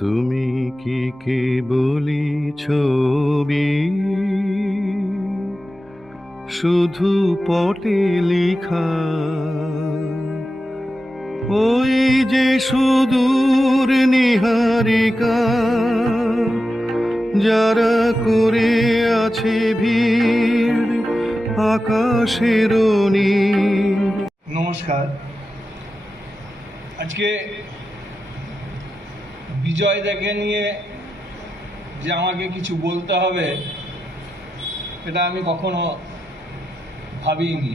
তুমি কি কেবলি ছবি, শুধু পটে লেখা? ওই যে সুদূর নিহারিকা, যারা করে আছে ভিড় আকাশের নীল। নমস্কার। আজকে বিজয়দাকে নিয়ে যে আমাকে কিছু বলতে হবে এটা আমি কখনো ভাবিনি।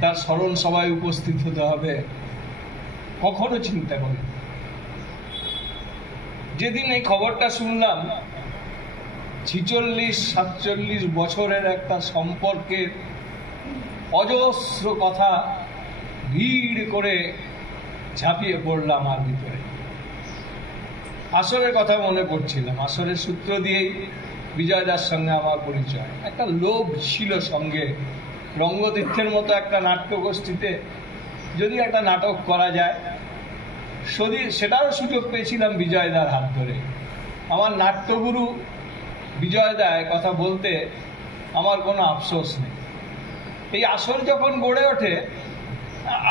তার স্মরণ সভায় উপস্থিত হতে হবে কখনো চিন্তা করি। যেদিন এই খবরটা শুনলাম 46-47 বছরের একটা সম্পর্কের অজস্র কথা ভিড় করে ঝাঁপিয়ে পড়লাম আমার ভিতরে। আসরের কথা মনে পড়ছিলাম। আসরের সূত্র দিয়েই বিজয়দার সঙ্গে আমার পরিচয়। একটা লোভ ছিল সঙ্গে, রঙ্গতীর্থের মতো একটা নাট্যগোষ্ঠীতে যদি একটা নাটক করা যায়, সেটারও সুযোগ পেয়েছিলাম বিজয়দার হাত ধরে। আমার নাট্যগুরু বিজয়দায় কথা বলতে আমার কোনো আফসোস নেই। এই আসর যখন গড়ে ওঠে,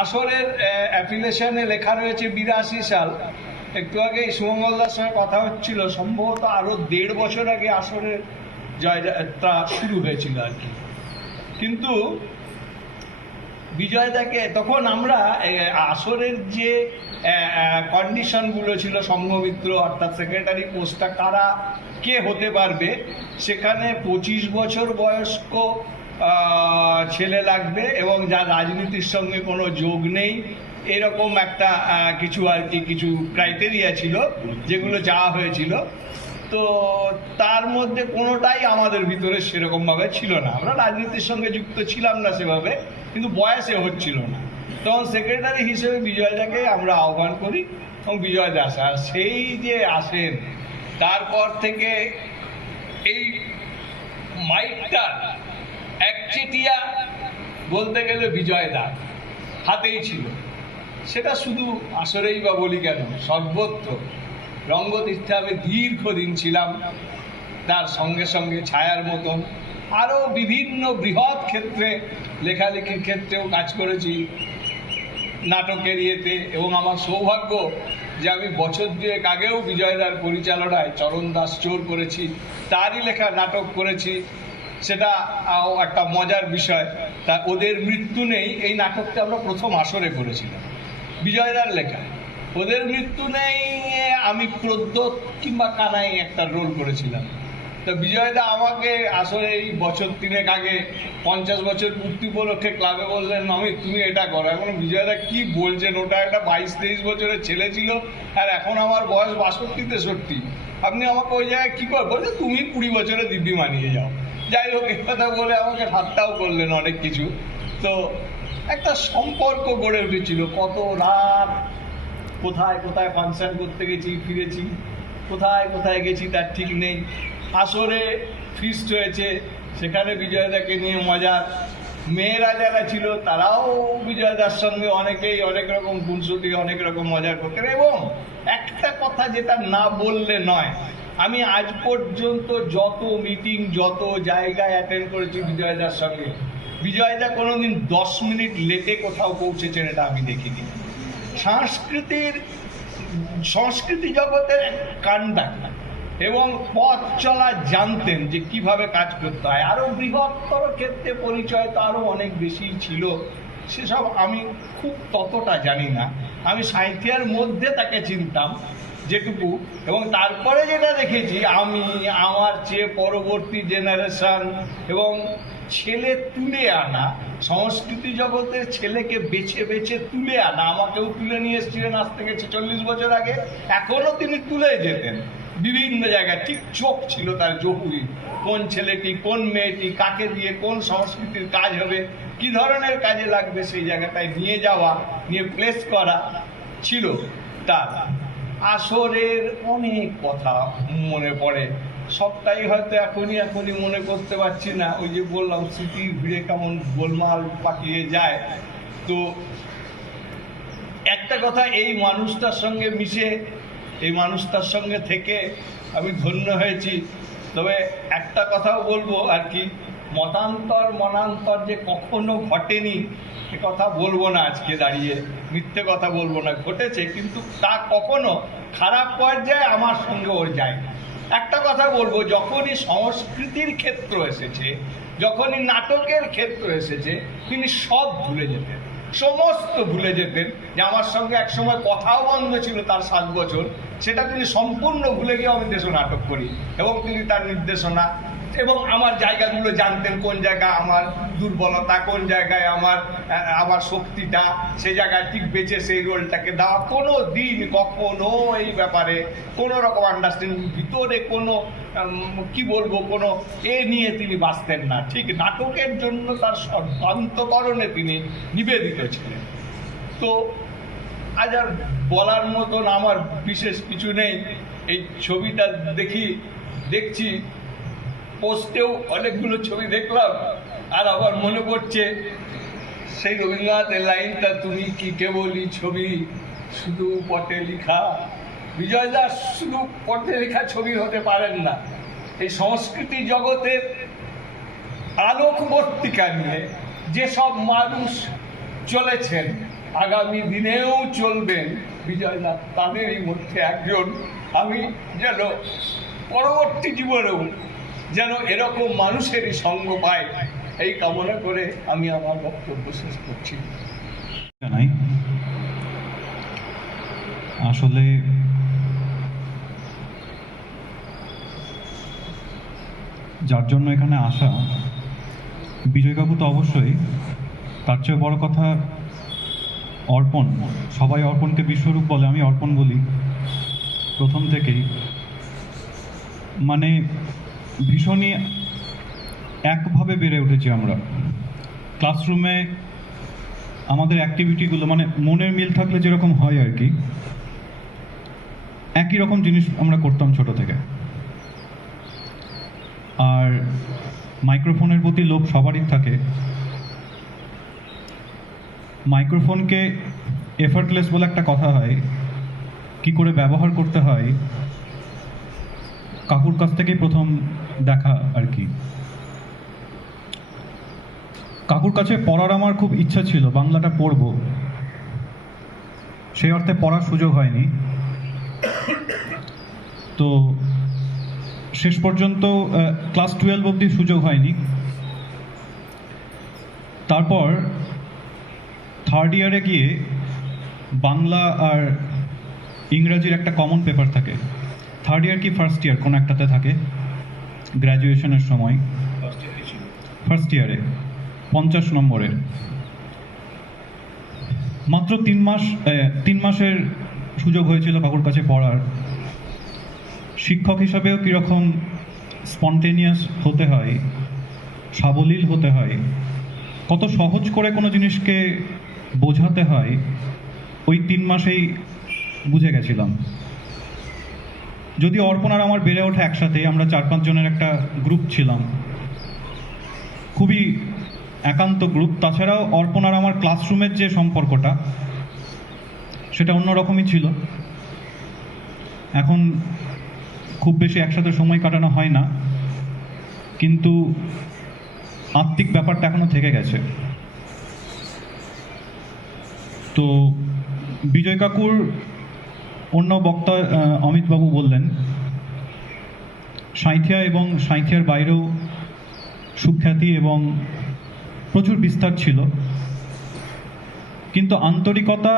আসরের অ্যাফিলিয়েশনে লেখা রয়েছে 82 সাল। একটু আগে সুমঙ্গলদার সঙ্গে কথা হচ্ছিল, সম্ভবত আরও 1.5 বছর আগে আসরের জয়যাত্রা শুরু হয়েছিল আর কি। কিন্তু বিজয়দাকে তখন আমরা আসরের যে কন্ডিশনগুলো ছিল, সংঘমিত্র অর্থাৎ সেক্রেটারি পোস্টটা কারা কে হতে পারবে, সেখানে 25 বছর বয়স্ক ছেলে লাগবে এবং যার রাজনীতির সঙ্গে কোনো যোগ নেই, এরকম একটা কিছু আর কি, কিছু ক্রাইটেরিয়া ছিল যেগুলো চাওয়া হয়েছিল। তো তার মধ্যে কোনোটাই আমাদের ভিতরে সেরকমভাবে ছিল না। আমরা রাজনীতির সঙ্গে যুক্ত ছিলাম না সেভাবে, কিন্তু বয়সে হচ্ছিল না। তখন সেক্রেটারি হিসেবে বিজয়দাকে আমরা আহ্বান করি এবং বিজয়দা আসে। আর সেই যে আসেন, তারপর থেকে এই মাইকটা একচেটিয়া বলতে গেলে বিজয়দা হাতেই ছিল। সেটা শুধু আসরেই বা বলি কেন, সর্বত্র। রঙ্গতীর্থে আমি দীর্ঘদিন ছিলাম, তার সঙ্গে সঙ্গে ছায়ার মতন আরও বিভিন্ন বৃহৎ ক্ষেত্রে, লেখালেখির ক্ষেত্রেও কাজ করেছি, নাটকের ইয়েতে। এবং আমার সৌভাগ্য যে আমি বছর 2 আগেও বিজয়দার পরিচালনায় চরণ দাস চোর করেছি, তারই লেখা নাটক করেছি। সেটা একটা মজার বিষয়। তা ওদের মৃত্যু নেই এই নাটকটা আমরা প্রথম আসরে করেছিলাম বিজয়দার লেখা। ওদের মৃত্যু নেই আমি প্রদ্যোৎ কিংবা কানাই একটা রোল করেছিলাম। তো বিজয়দা আমাকে আসলে এই বছর 3 আগে 50 বছর পূর্তি উপলক্ষে ক্লাবে বললেন, আমি তুমি এটা করো। এখন বিজয়দা কি বলছেন, ওটা একটা 22-23 বছরের ছেলে ছিল, আর এখন আমার বয়স 62-63। আপনি আমাকে ওই জায়গায় কী করে বলছে, তুমি 20 বছরে দিব্যি মানিয়ে যাও। যাই হোক, এই কথা বলে আমাকে ঠাট্টাও করলেন অনেক কিছু। তো একটা সম্পর্ক গড়ে উঠেছিল। কত রাত কোথায় কোথায় ফাংশন করতে গেছি, ফিরেছি, কোথায় কোথায় গেছি তার ঠিক নেই। আসরে ফিস্ট হয়েছে, সেখানে বিজয়দাকে নিয়ে মজার। মেয়েরা যারা ছিল তারাও বিজয়দার সঙ্গে অনেকেই অনেক রকম গুণসুটি, অনেক রকম মজার করতেন। এবং একটা কথা যেটা না বললে নয়, আমি আজ পর্যন্ত যত মিটিং, যত জায়গায় অ্যাটেন্ড করেছি বিজয়দার সঙ্গে, বিজয়দা কোনোদিন 10 মিনিট লেটে কোথাও পৌঁছেছেন এটা আমি দেখিনি। সংস্কৃতি জগতের কন্ডাক্ট এবং পথ চলা জানতেন যে কিভাবে কাজ করতে হয়। আরও বৃহত্তর ক্ষেত্রে পরিচয় তো আরও অনেক বেশি ছিল, সেসব আমি খুব ততটা জানি না। আমি সাহিত্যের মধ্যে তাকে চিনতাম যেটুকু, এবং তারপরে যেটা দেখেছি আমি, আমার চেয়ে পরবর্তী জেনারেশন এবং ছেলে তুলে আনা, সংস্কৃতি জগতের ছেলেকে বেছে বেছে তুলে আনা। আমাকেও তুলে নিয়ে এসেছিলেন আজ থেকে 46 বছর আগে, এখনও তিনি তুলে যেতেন বিভিন্ন জায়গায়। ঠিক চোখ ছিল তার জহুরি, কোন ছেলেটি, কোন মেয়েটি, কাকে দিয়ে কোন সংস্কৃতির কাজ হবে, কি ধরনের কাজে লাগবে, সেই জায়গাটায় নিয়ে যাওয়া, নিয়ে প্লেস করা ছিল তার। আসরের অনেক কথা মনে পড়ে, সবটাই হয়তো এখনই মনে করতে পারছি না। ওই যে বললাম, স্মৃতির ভিড়ে কেমন গোলমাল পাকিয়ে যায়। তো একটা কথা, এই মানুষটার সঙ্গে মিশে এই মানুষটার সঙ্গে থেকে আমি ধন্য হয়েছি। তবে একটা কথাও বলবো আর কি, মনান্তর যে কখনো ঘটেনি এ কথা বলবো না, আজকে দাঁড়িয়ে মিথ্যে কথা বলবো না, ঘটেছে, কিন্তু তা কখনো খারাপ পর্যায়ে আমার সঙ্গে ওর যায় না। একটা কথা বলবো, যখনই সংস্কৃতির ক্ষেত্র এসেছে, যখনই নাটকের ক্ষেত্র এসেছে, তিনি সব ভুলে যেতেন, সমস্ত ভুলে যেতেন। যে আমার সঙ্গে একসময় কথাও বন্ধ ছিল তার 7 বছর, সেটা তিনি সম্পূর্ণ ভুলে গিয়ে আমি দেশ নাটক করি, এবং তিনি তার নির্দেশনা এবং আমার জায়গাগুলো জানতেন, কোন জায়গায় আমার দুর্বলতা, কোন জায়গায় আমার শক্তিটা, সেই জায়গায় ঠিক বেঁচে সেই রোলটাকে দেওয়া। কোনো দিন কখনো এই ব্যাপারে কোনো রকম আন্ডারস্ট্যান্ডিং, ভিতরে কোনো কি বলবো, কোনো নিয়ে তিনি বাঁচতেন না। ঠিক নাটকের জন্য তার সর্বান্তকরণে তিনি নিবেদিত ছিলেন। তো আজ আর বলার মতন আমার বিশেষ কিছু নেই। এই ছবিটা দেখছি, পোস্টেও অনেকগুলো ছবি দেখলাম, আর আবার মনে পড়ছে সেই রবীন্দ্রনাথের লাইনটা, তুমি কি কেবলই ছবি শুধু পটে লেখা। বিজয় দাস শুধু পটে লেখা ছবি হতে পারেন না, এই সংস্কৃতি জগতের আলোকবর্তিকা নিয়ে যেসব মানুষ চলেছেন, আগামী দিনেও চলবেন, বিজয় দাস তাদেরই মধ্যে একজন। আমি যেন পরবর্তী জীবনেও যেন এরকম মানুষেরই সঙ্গ পায়, এই কামনা করে আমি আমার বক্তব্য শেষ করছি। জানাই আসলে যার জন্য এখানে আসা, বিজয় কাকু তো অবশ্যই, তার চেয়ে বড় কথা অর্পণ। সবাই অর্পণকে বিশ্বরূপ বলে, আমি অর্পণ বলি প্রথম থেকেই। মানে ভীষণই একভাবে বেড়ে উঠেছি আমরা। ক্লাসরুমে আমাদের অ্যাক্টিভিটিগুলো, মানে মনের মিল থাকলে যেরকম হয় আর কি, একই রকম জিনিস আমরা করতাম ছোট থেকে। আর মাইক্রোফোনের প্রতি লোভ সবারই থাকে। মাইক্রোফোনকে এফার্টলেস বলে একটা কথা হয়, কি করে ব্যবহার করতে হয় কাকুর কাছ থেকেই প্রথম দেখা আর কি। কাকুর কাছে পড়ার আমার খুব ইচ্ছা ছিল, বাংলাটা পড়ব, সেই অর্থে পড়ার সুযোগ হয়নি। তো শেষ পর্যন্ত ক্লাস 12 অবধি সুযোগ হয়নি। তারপর 3rd ইয়ারে গিয়ে বাংলা আর ইংরাজির একটা কমন পেপার থাকে। 3rd ইয়ার কি 1st ইয়ার কোনো একটাতে থাকে, গ্র্যাজুয়েশনের সময় 1st ইয়ারে 50 নম্বরের। মাত্র 3 মাসের সুযোগ হয়েছিল কাকুর কাছে পড়ার। শিক্ষক হিসাবেও কীরকম স্পন্টেনিয়াস হতে হয়, সাবলীল হতে হয়, কত সহজ করে কোনো জিনিসকে বোঝাতে হয়, ওই 3 মাসেই বুঝে গেছিলাম। যদি অর্পণ আর আমার বেড়ে ওঠে একসাথে, আমরা 4-5 জনের একটা গ্রুপ ছিলাম, খুবই একান্ত গ্রুপ। তাছাড়াও অর্পণ আর আমার ক্লাসরুমের যে সম্পর্কটা, সেটা অন্যরকমই ছিল। এখন খুব বেশি একসাথে সময় কাটানো হয় না, কিন্তু আত্মিক ব্যাপারটা এখনো থেকে গেছে। তো বিজয় কাকুর অন্য বক্তা অমিতবাবু বললেন, সাঁইথিয়া এবং সাঁইথিয়ার বাইরেও সুখ্যাতি এবং প্রচুর বিস্তার ছিল, কিন্তু আন্তরিকতা,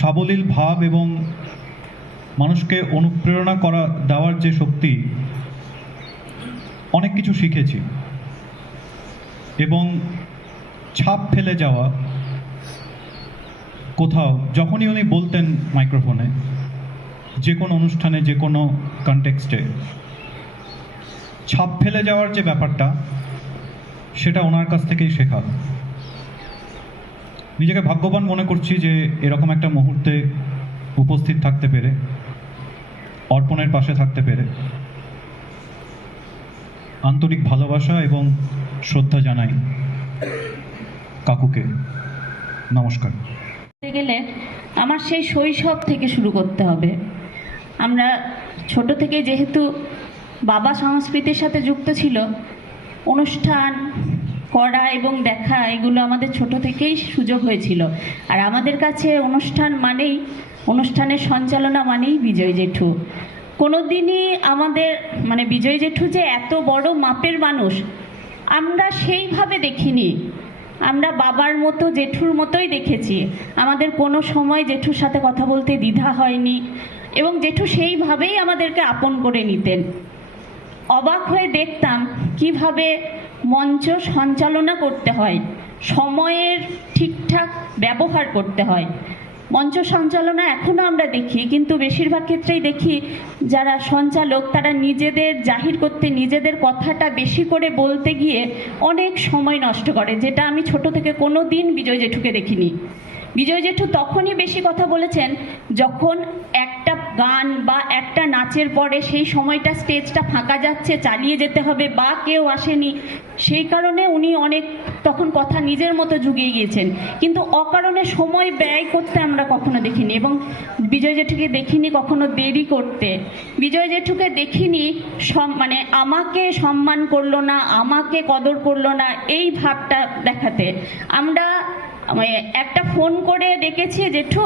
সাবলীল ভাব এবং মানুষকে অনুপ্রেরণা দেওয়ার যে শক্তি, অনেক কিছু শিখেছি। এবং ছাপ ফেলে যাওয়া কোথাও, যখনই উনি বলতেন মাইক্রোফোনে, যে কোনো অনুষ্ঠানে, যে কোনো কনটেক্সটে, ছাপ ফেলে যাওয়ার যে ব্যাপারটা, সেটা ওনার কাছ থেকেই শেখা। নিজেকে ভাগ্যবান মনে করছি যে এরকম একটা মুহূর্তে উপস্থিত থাকতে পেরে, অর্পণের পাশে থাকতে পেরে। আন্তরিক ভালোবাসা এবং শ্রদ্ধা জানাই কাকুকে। নমস্কার। গেলে আমার সেই শৈশব থেকে শুরু করতে হবে। আমরা ছোট থেকে যেহেতু বাবা সংস্কৃতির সাথে যুক্ত ছিল, অনুষ্ঠান করা এবং দেখা এগুলো আমাদের ছোট থেকেই সুযোগ হয়েছিল। আর আমাদের কাছে অনুষ্ঠান মানেই, অনুষ্ঠানের সঞ্চালনা মানেই বিজয় জেঠু। কোনোদিনই আমাদের মানে বিজয় জেঠু যে এত বড় মাপের মানুষ আমরা সেইভাবে দেখিনি। আমরা বাবার মতো জেঠুর মতোই দেখেছি। আমাদের কোনো সময় জেঠুর সাথে কথা বলতে দ্বিধা হয়নি এবং জেঠু সেইভাবেই আমাদেরকে আপন করে নিতেন। অবাক হয়ে দেখতাম কিভাবে মঞ্চ সঞ্চালনা করতে হয়, সময়ের ঠিকঠাক ব্যবহার করতে হয়। মঞ্চ সঞ্চালনা এখনও আমরা দেখি, কিন্তু বেশিরভাগ ক্ষেত্রেই দেখি যারা সঞ্চালক তারা নিজেদের জাহির করতে, নিজেদের কথাটা বেশি করে বলতে গিয়ে অনেক সময় নষ্ট করে, যেটা আমি ছোট থেকে কোনো দিন বিজয় জেঠুকে দেখিনি। বিজয় জেঠু তখনই বেশি কথা বলেছেন যখন একটা গান বা একটা নাচের পরে সেই সময়টা স্টেজটা ফাঁকা যাচ্ছে, চালিয়ে যেতে হবে বা কেউ আসেনি, সেই কারণে উনি অনেক তখন কথা নিজের মতো জুগিয়ে গিয়েছেন। কিন্তু অকারণে সময় ব্যয় করতে আমরা কখনো দেখিনি এবং বিজয় জেঠুকে দেখিনি কখনো দেরি করতে। বিজয় জেঠুকে দেখিনি মানে আমাকে সম্মান করলো না, আমাকে কদর করলো না এই ভাবটা দেখাতে। আমরা একটা ফোন করে ডেকেছি, জেঠু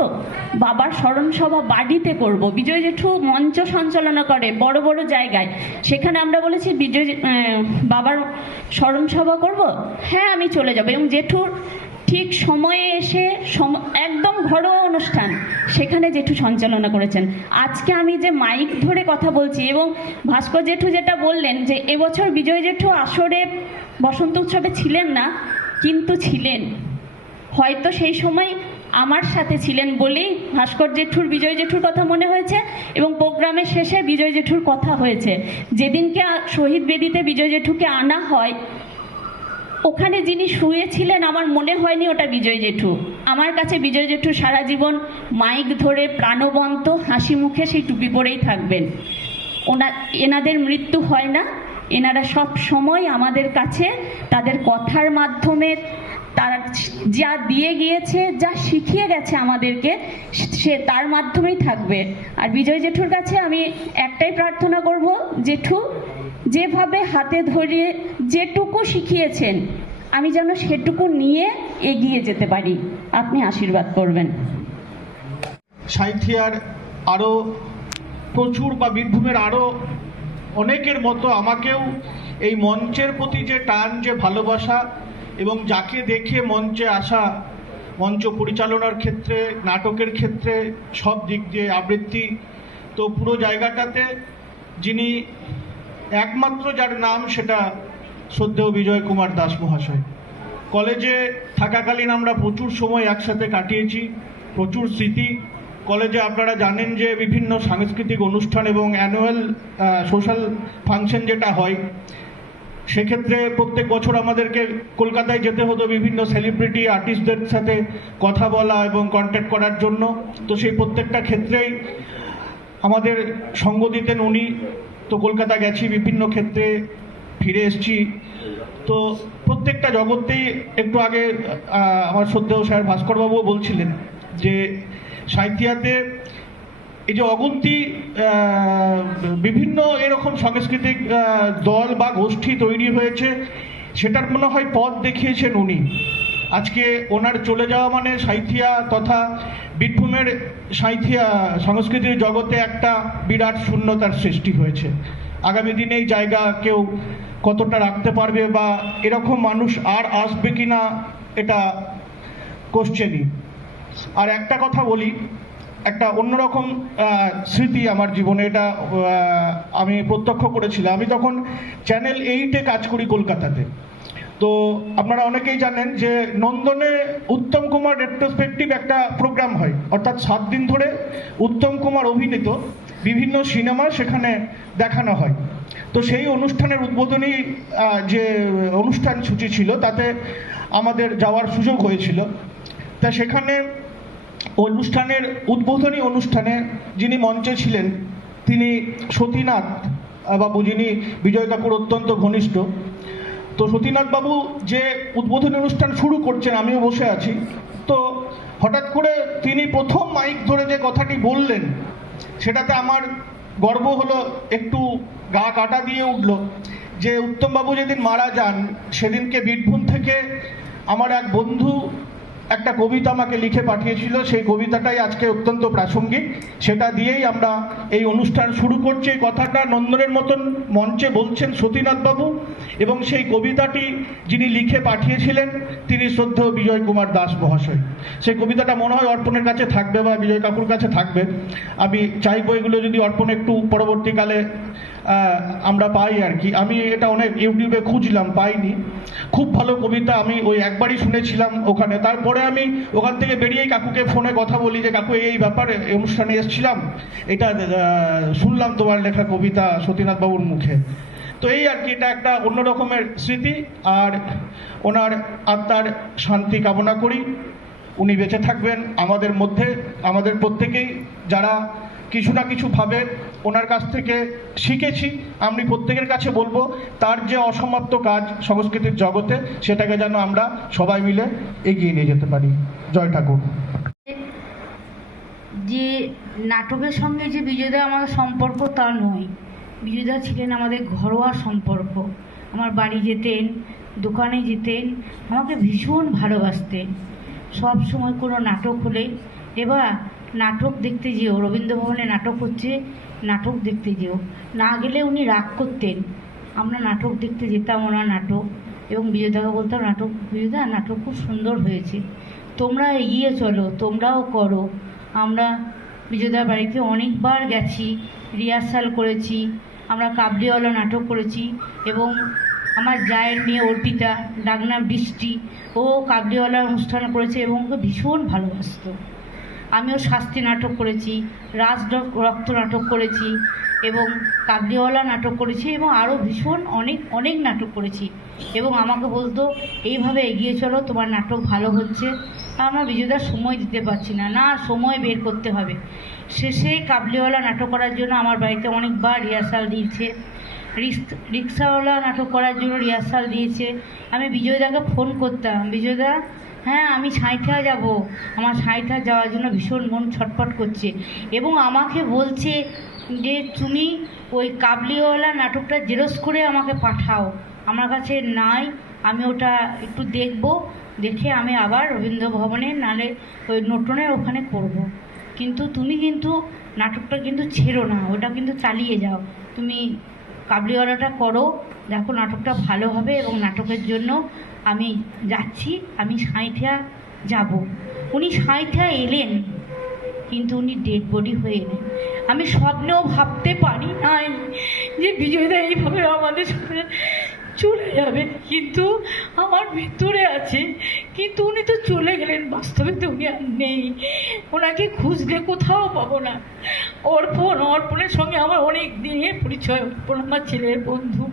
বাবার স্মরণ সভা বাড়িতে করব। বিজয় জেঠু মঞ্চ সঞ্চালনা করে বড় বড় জায়গায়, সেখানে আমরা বলেছি বাবার স্মরণ সভা করব, হ্যাঁ আমি চলে যাব। এবং জেঠুর ঠিক সময়ে এসে একদম ঘরোয়া অনুষ্ঠান সেখানে জেঠু সঞ্চালনা করেছেন। আজকে আমি যে মাইক ধরে কথা বলছি এবং ভাস্কর জেঠু যেটা বললেন যে এবছর বিজয় জেঠু আসরে বসন্ত উৎসবে ছিলেন না, কিন্তু ছিলেন, হয়তো সেই সময় আমার সাথে ছিলেন বলেই ভাস্কর জেঠুর বিজয় জেঠুর কথা মনে হয়েছে এবং প্রোগ্রামের শেষে বিজয় জেঠুর কথা হয়েছে। যেদিনকে শহীদ বেদিতে বিজয় জেঠুকে আনা হয়, ওখানে যিনি শুয়েছিলেন আমার মনে হয়নি ওটা বিজয় জেঠু। আমার কাছে বিজয় জেঠু সারা জীবন মাইক ধরে প্রাণবন্ত হাসি মুখে সেই টুপি পরেই থাকবেন। এনাদের মৃত্যু হয় না, এনারা সব সময় আমাদের কাছে তাদের কথার মাধ্যমে তারা যা দিয়ে গিয়েছে, যা শিখিয়ে গেছে আমাদেরকে, সে তার মাধ্যমেই থাকবে। আর বিজয় জেঠুর কাছে আমি একটাই প্রার্থনা করব, জেঠু যেভাবে হাতে ধরিয়ে যেটুকু শিখিয়েছেন আমি যেন সেটুকু নিয়ে এগিয়ে যেতে পারি। আপনি আশীর্বাদ করবেন। সাঁইথিয়ার আরও প্রচুর বা বীরভূমের আরও অনেকের মতো আমাকেও এই মঞ্চের প্রতি যে টান, যে ভালোবাসা এবং যাকে দেখে মঞ্চে আসা, মঞ্চ পরিচালনার ক্ষেত্রে, নাটকের ক্ষেত্রে, সব দিক দিয়ে আবৃত্তি, তো পুরো জায়গাটাতে যিনি একমাত্র যার নাম সেটা শ্রদ্ধেয় বিজয় কুমার দাস মহাশয়। কলেজে থাকাকালীন আমরা প্রচুর সময় একসাথে কাটিয়েছি, প্রচুর স্মৃতি। কলেজে আপনারা জানেন যে বিভিন্ন সাংস্কৃতিক অনুষ্ঠান এবং অ্যানুয়াল সোশ্যাল ফাংশন যেটা হয়, সেক্ষেত্রে প্রত্যেক বছর আমাদেরকে কলকাতায় যেতে হতো বিভিন্ন সেলিব্রিটি আর্টিস্টদের সাথে কথা বলা এবং কন্ট্যাক্ট করার জন্য। তো সেই প্রত্যেকটা ক্ষেত্রেই আমাদের সঙ্গ দিতেন উনি। তো কলকাতা গেছি, বিভিন্ন ক্ষেত্রে ফিরে এসেছি। তো প্রত্যেকটা জগতেই একটু আগে আমার শ্রদ্ধেয় স্যার ভাস্করবাবুও বলছিলেন যে সাঁইথিয়াতে এই যে অগুন্তি বিভিন্ন এরকম সাংস্কৃতিক দল বা গোষ্ঠী তৈরি হয়েছে, সেটার মনে হয় পথ দেখিয়েছেন উনি। আজকে ওনার চলে যাওয়া মানে সাঁইথিয়া তথা বীরভূমের সাঁইথিয়া সংস্কৃতির জগতে একটা বিরাট শূন্যতার সৃষ্টি হয়েছে। আগামী দিনে এই জায়গা কেউ কতটা রাখতে পারবে বা এরকম মানুষ আর আসবে কি না, এটা কোশ্চেনই। আর একটা কথা বলি, একটা অন্যরকম স্মৃতি আমার জীবনে, এটা আমি প্রত্যক্ষ করেছিলাম। আমি তখন চ্যানেল 8-এ কাজ করি কলকাতাতে। তো আপনারা অনেকেই জানেন যে নন্দনে উত্তম কুমার রেট্রোস্পেক্টিভ একটা প্রোগ্রাম হয়, অর্থাৎ 7 দিন ধরে উত্তম কুমার অভিনীত বিভিন্ন সিনেমা সেখানে দেখানো হয়। তো সেই অনুষ্ঠানের উদ্বোধনী যে অনুষ্ঠান সূচি ছিল তাতে আমাদের যাওয়ার সুযোগ হয়েছিল। তা সেখানে অনুষ্ঠানের উদ্বোধনী অনুষ্ঠানে যিনি মঞ্চে ছিলেন তিনি সতীনাথ বাবু, যিনি বিজয় কাকুর অত্যন্ত ঘনিষ্ঠ। তো সতীনাথ বাবু যে উদ্বোধনী অনুষ্ঠান শুরু করছেন, আমিও বসে আছি, তো হঠাৎ করে তিনি প্রথম মাইক ধরে যে কথাটি বললেন সেটাতে আমার গর্ব হলো, একটু গা কাটা দিয়ে উঠল যে উত্তমবাবু যেদিন মারা যান সেদিনকে বীরভূম থেকে আমার এক বন্ধু একটা কবিতা আমাকে লিখে পাঠিয়েছিল। সেই কবিতাটাই আজকে অত্যন্ত প্রাসঙ্গিক, সেটা দিয়েই আমরা এই অনুষ্ঠান শুরু করছি। এই কথাটা নন্দনের মতন মঞ্চে বলছেন সতীনাথ বাবু, এবং সেই কবিতাটি যিনি লিখে পাঠিয়েছিলেন তিনি শ্রদ্ধেয় বিজয় কুমার দাস মহাশয়। সেই কবিতাটা মনে হয় অর্পণের কাছে থাকবে বা বিজয় কাকুর কাছে থাকবে। আমি চাইবো এগুলো যদি অর্পণ একটু পরবর্তীকালে আমরা পাই আর কি। আমি এটা অনেক ইউটিউবে খুঁজলাম, পাইনি। খুব ভালো কবিতা, আমি ওই একবারই শুনেছিলাম ওখানে। তারপরে আমি ওখান থেকে বেরিয়েই কাকুকে ফোনে কথা বলি যে কাকু এই ব্যাপারে এই অনুষ্ঠানে এসেছিলাম, এটা শুনলাম তোমার লেখা কবিতা সতীনাথ বাবুর মুখে। তো এই আর কি, এটা একটা অন্য রকমের স্মৃতি। আর ওনার আত্মার শান্তি কামনা করি, উনি বেঁচে থাকবেন আমাদের মধ্যে। আমাদের প্রত্যেকেই যারা কিছু না কিছু ভাবে ওনার কাছ থেকে শিখেছি, আমি প্রত্যেকের কাছে বলবো তার যে অসমাপ্ত কাজ সংস্কৃতির জগতে, সেটাকে যেন আমরা সবাই মিলে এগিয়ে নিয়ে যেতে পারি। জয় ঠাকুর। যে নাটকের সঙ্গে যে বিজয়দা আমার সম্পর্ক তা নয়, বিজয়দা ছিলেন আমাদের ঘরোয়া সম্পর্ক। আমার বাড়ি যেতেন, দোকানে যেতেন, আমাকে ভীষণ ভালোবাসতেন। সব সময় কোনো নাটক হলে এবার নাটক দেখতে যেও, রবীন্দ্রভবনে নাটক হচ্ছে, নাটক দেখতে যেও। না গেলে উনি রাগ করতেন। আমরা নাটক দেখতে যেতাম, ওনার নাটক, এবং বিজয়দাকে বলতাম নাটক, বিজয়দা নাটক খুব সুন্দর হয়েছে, তোমরা এগিয়ে চলো, তোমরাও করো। আমরা বিজয়দার বাড়িতে অনেকবার গেছি, রিহার্সাল করেছি, আমরা কাবলিওয়ালা নাটক করেছি। এবং আমার জায়ের মেয়ে অর্পিতা, ডাকনাম বৃষ্টি, ও কাবলিওয়ালা অনুষ্ঠান করেছে এবং ওকে ভীষণ ভালোবাসতো। আমিও শাস্তি নাটক করেছি, রক্ত নাটক করেছি, এবং কাবলিওয়ালা নাটক করেছি, এবং আরও ভীষণ অনেক নাটক করেছি। এবং আমাকে বলতো এইভাবে এগিয়ে চলো, তোমার নাটক ভালো হচ্ছে। আমরা বিজয়দার সময় দিতে পারছি না, না সময় বের করতে হবে। শেষে কাবলিওয়ালা নাটক করার জন্য আমার বাড়িতে অনেকবার রিহার্সাল দিয়েছে, রিক্সাওয়ালা নাটক করার জন্য রিহার্সাল দিয়েছে। আমি বিজয়দাকে ফোন করতাম, বিজয়দা হ্যাঁ আমি সাঁইথিয়া যাব, আমার সাঁইথিয়া যাওয়ার জন্য ভীষণ মন ছটফট করছে। এবং আমাকে বলছে যে তুমি ওই কাবলিওয়ালা নাটকটা জেরক্স করে আমাকে পাঠাও, আমার কাছে নাই, আমি ওটা একটু দেখব, দেখে আমি আবার রবীন্দ্র ভবনে নালে ওই নোটনের ওখানে করব। কিন্তু তুমি কিন্তু নাটকটা কিন্তু ছেড়ো না, ওটা কিন্তু চালিয়ে যাও, তুমি কাবলিওয়ালাটা করো, দেখো নাটকটা ভালো হবে। এবং নাটকের জন্য আমি যাচ্ছি, আমি সাঁইথিয়া যাব। উনি সাঁইথিয়া এলেন, কিন্তু উনি ডেড বডি হয়ে এলেন। আমি স্বপ্নেও ভাবতে পারি নাই যে বিজয়দা এইভাবে আমাদের সাথে চলে যাবে, কিন্তু আমার ভিতরে আছে। কিন্তু উনি তো চলে গেলেন, বাস্তবে তো উনি আর নেই, ওনাকে খুঁজলে কোথাও পাবো না। অর্পণের সঙ্গে আমার অনেক দিনের পরিচয়, অর্পণ আমার ছেলের বন্ধু।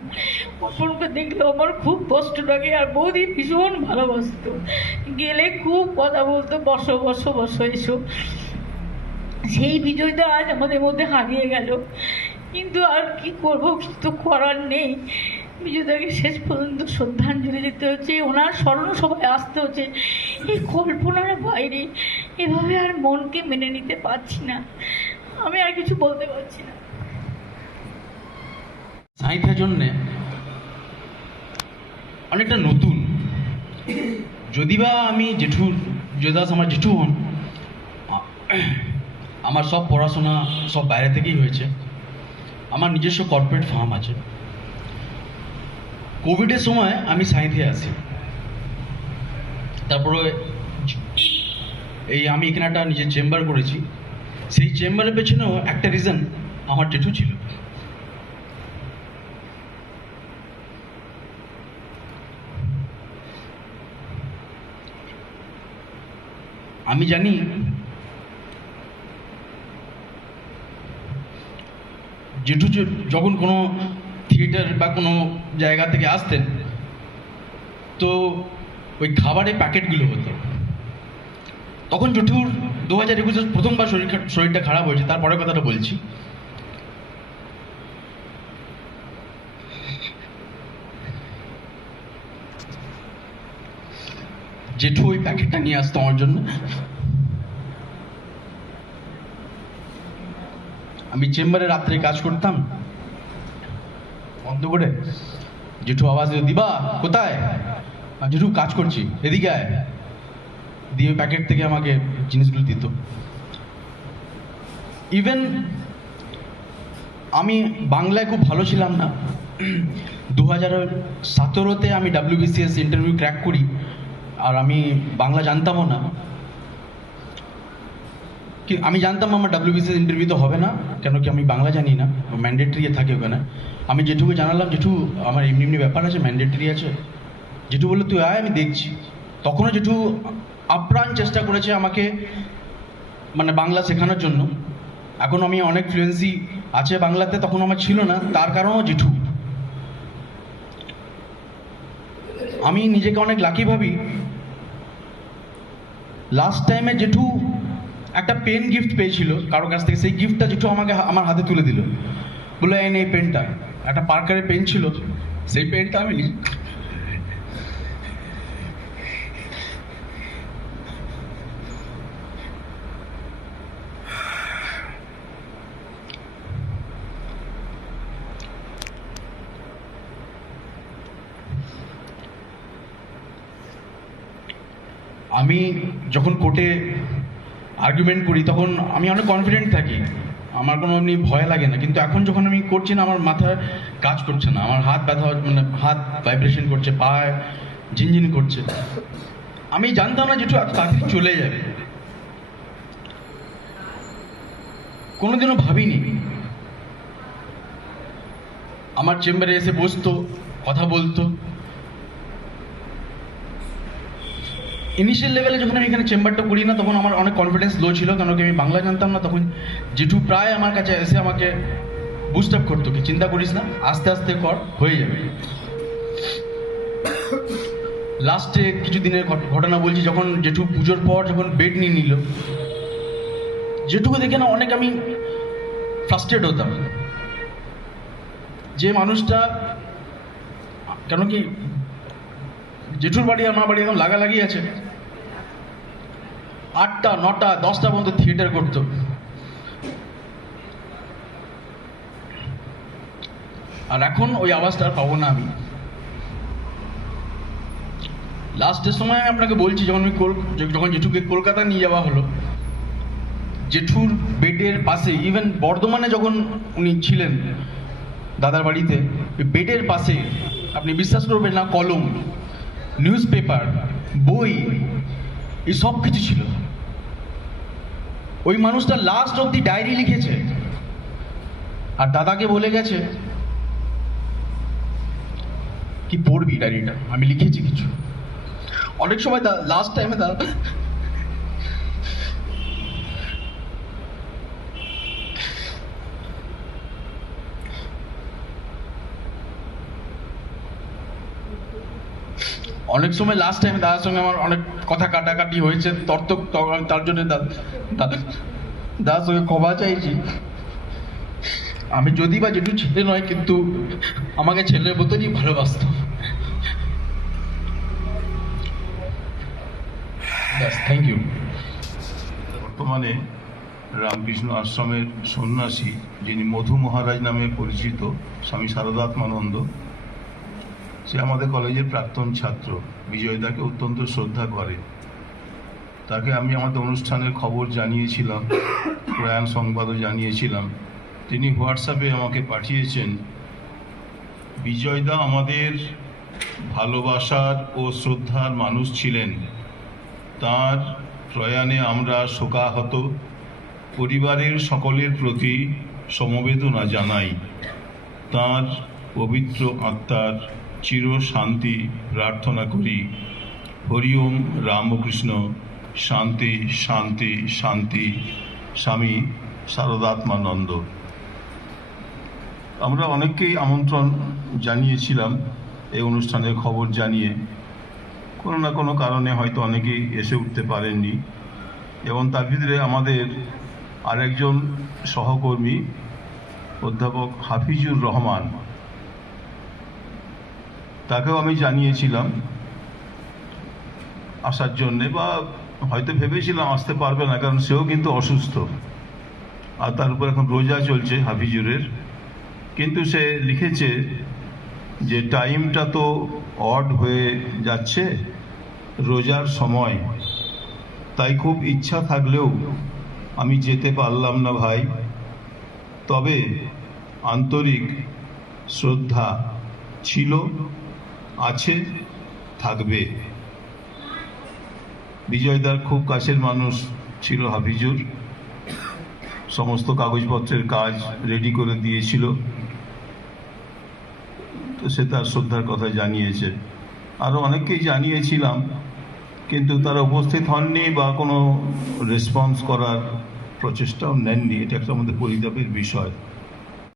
অর্পণকে দেখলেও আমার খুব কষ্ট লাগে, আর বৌদি ভীষণ ভালোবাসতো, গেলে খুব কথা বলতো, বসো বসো বসো এসো। সেই বিজয়দা আজ আমাদের মধ্যে হারিয়ে গেল, কিন্তু আর কি করবো, কিছু তো করার নেই। বিজয়দাকে শেষ পর্যন্ত শ্রদ্ধাঞ্জলি দিতে হচ্ছে, ওনার স্মরণ সবাই আসতে হচ্ছে। এই কল্পনার বাইরে এভাবে আর মনকে মেনে নিতে পারছি না, আমি আর কিছু বলতে পারছি না। সাঁইথিয়ার জন্যে অনেকটা নতুন, যদিবা আমি জয়দাস আমার জেঠু হন, আমার সব পড়াশোনা সব বাইরে থেকেই হয়েছে। আমার নিজস্ব কর্পোরেট ফার্ম আছে। কোভিডের সময় আমি সাঁইথিয়া আসি, তারপরে এই আমি এখানে একটা নিজের চেম্বার করেছি। সেই চেম্বারের পেছনেও একটা রিজন আমার জেঠু ছিল। আমি জানি জেঠু যখন কোনো থিয়েটার বা কোনো জায়গা থেকে আসতেন, তো ওই খাবারের প্যাকেটগুলো হতো। তখন জেঠুর 2021 প্রথমবার শরীরটা খারাপ হয়েছে, তারপরে কথাটা বলছি। জেঠু ওই প্যাকেটটা নিয়ে আসতো আমার জন্য। আমি চেম্বারে রাত্রে কাজ করতাম বন্ধ করে, জেঠু আওয়াজ দিল, দিবা কোথায়? জেঠু কাজ করছি, এদিকে আয়। দিয়ে প্যাকেট থেকে আমাকে জিনিসগুলো দিত। ইভেন আমি বাংলায় খুব ভালো ছিলাম না। 2017-তে আমি WBCS ইন্টারভিউ ক্র্যাক করি, আর আমি বাংলা জানতামও না। আমি জানতাম আমার WBCS ইন্টারভিউ তো হবে না, কেন কি আমি বাংলা জানি না, ম্যান্ডেটরি থাকে ওখানে। আমি জেঠুকে জানালাম, জেঠু আমার এমনি এমনি ব্যাপার আছে, ম্যান্ডেটরি আছে। জেঠু বললো তুই আয়, আমি দেখছি। তখনও জেঠু আপ্রাণ চেষ্টা করেছে আমাকে মানে বাংলা শেখানোর জন্য। এখন আমি অনেক ফ্লুয়েন্সি আছে বাংলাতে, তখন আমার ছিল না, তার কারণও জেঠু। আমি নিজেকে অনেক লাকি ভাবি। লাস্ট টাইমে জেঠু একটা পেন গিফট পেয়েছিল কারোর কাছ থেকে, সেই গিফটটা জেঠু আমাকে আমার হাতে তুলে দিল, বললো এই এই পেনটা, একটা পার্কারের পেন ছিল, সেই পেনটা আমি আমি যখন কোর্টে আর্গুমেন্ট করি তখন আমি অনেক কনফিডেন্ট থাকি, আমার কোনো এমনি ভয় লাগে না। কিন্তু এখন যখন আমি করছি না, আমার মাথা কাজ করছে না, আমার হাত ব্যথা, মানে হাত ভাইব্রেশন করছে, পায়ে ঝিনঝিন করছে। আমি জানতাম না যেটু এত তাড়াতাড়ি চলে যাবে, কোনোদিনও ভাবিনি। আমার চেম্বারে এসে বসতো, কথা বলতো। ইনিশিয়াল লেভেলে যখন আমি এখানে চেম্বারটা করি না, তখন আমার অনেক কনফিডেন্স লো ছিল, কেন কি আমি বাংলা জানতাম না। তখন জেঠু প্রায় আমার কাছে এসে আমাকে বুস্ট আপ করতো, কি চিন্তা করিস না, আস্তে আস্তে কর, হয়ে যাবে। লাস্টে কিছু দিনের ঘটনা বলছি, যখন জেঠু পুজোর পর যখন বেড নিয়ে নিল, জেঠুকে দেখে না অনেক আমি ফ্রাস্ট্রেট হতাম। যে মানুষটা, কেন কি জেঠুর বাড়ি আমার বাড়ি একদম লাগালাগি আছে, 8টা 9টা 10টা পর্যন্ত থিয়েটার করতো। আর এখন ওই আওয়াজটা আর পাবো না আমি। লাস্টের সময় আমি আপনাকে বলছি, যখন জেঠুকে কলকাতা নিয়ে যাওয়া হলো, জেঠুর বেডের পাশে, ইভেন বর্ধমানে যখন উনি ছিলেন দাদার বাড়িতে, বেডের পাশে আপনি বিশ্বাস করবেন না, কলম, নিউজ পেপার, বই, এই সব কিছু ছিল। ওই মানুষটা লাস্ট অব্দি ডায়েরি লিখেছে, আর দাদাকে বলে গেছে কি পড়বি ডায়েরিটা, আমি লিখেছি কিছু। অনেক সময় লাস্ট টাইমে দাদা অনেক সময় লাস্ট টাইম দাদার সঙ্গে আমার অনেক কথা কাটাকাটি হয়েছে, তার জন্য দাদার সঙ্গে ক্ষমা চাইছি। আমি যদি বা জেঠু ছেলে নয়, কিন্তু আমাকে ছেলের মতনই ভালোবাসত। Thank you. বর্তমানে রামকৃষ্ণ আশ্রমের সন্ন্যাসী, যিনি মধু মহারাজ নামে পরিচিত, স্বামী শারদাত্মানন্দ, সে আমাদের কলেজের প্রাক্তন ছাত্র, বিজয়দাকে অত্যন্ত শ্রদ্ধা করে। তাকে আমি আমাদের অনুষ্ঠানের খবর জানিয়েছিলাম, প্রয়াণ সংবাদও জানিয়েছিলাম। তিনি হোয়াটসঅ্যাপে আমাকে পাঠিয়েছেন, বিজয়দা আমাদের ভালোবাসার ও শ্রদ্ধার মানুষ ছিলেন, তার প্রয়াণে আমরা শোকাহত, পরিবারের সকলের প্রতি সমবেদনা জানাই। তার পবিত্র আত্মার চির শান্তি প্রার্থনা করি। হরি ওম রামকৃষ্ণ, শান্তি শান্তি শান্তি। স্বামী শারদাত্মানন্দ। আমরা অনেককেই আমন্ত্রণ জানিয়েছিলাম এই অনুষ্ঠানের খবর জানিয়ে, কোনো না কোনো কারণে হয়তো অনেকেই এসে উঠতে পারেননি। এবং তার ভিতরে আমাদের আরেকজন সহকর্মী অধ্যাপক হাফিজুর রহমান, তাকেও আমি জানিয়েছিলাম আসার জন্যে, বা হয়তো ভেবেছিলাম আসতে পারবে না, কারণ সেও কিন্তু অসুস্থ। আর তার উপর এখন রোজা চলছে হাফিজুরের, কিন্তু সে লিখেছে যে টাইমটা তো অড হয়ে যাচ্ছে রোজার সময়, তাই খুব ইচ্ছা থাকলেও আমি যেতে পারলাম না ভাই, তবে আন্তরিক শ্রদ্ধা ছিল, আছে, থাকবে। বিজয়দার খুব কাছের মানুষ ছিল হাফিজুর, সমস্ত কাগজপত্রের কাজ রেডি করে দিয়েছিল, তো সে তার শ্রদ্ধার কথা জানিয়েছে। আরও অনেককেই জানিয়েছিলাম, কিন্তু তারা উপস্থিত হননি বা কোনো রেসপন্স করার প্রচেষ্টাও নেননি। এটা একটা আমাদের পরিতাপের বিষয়।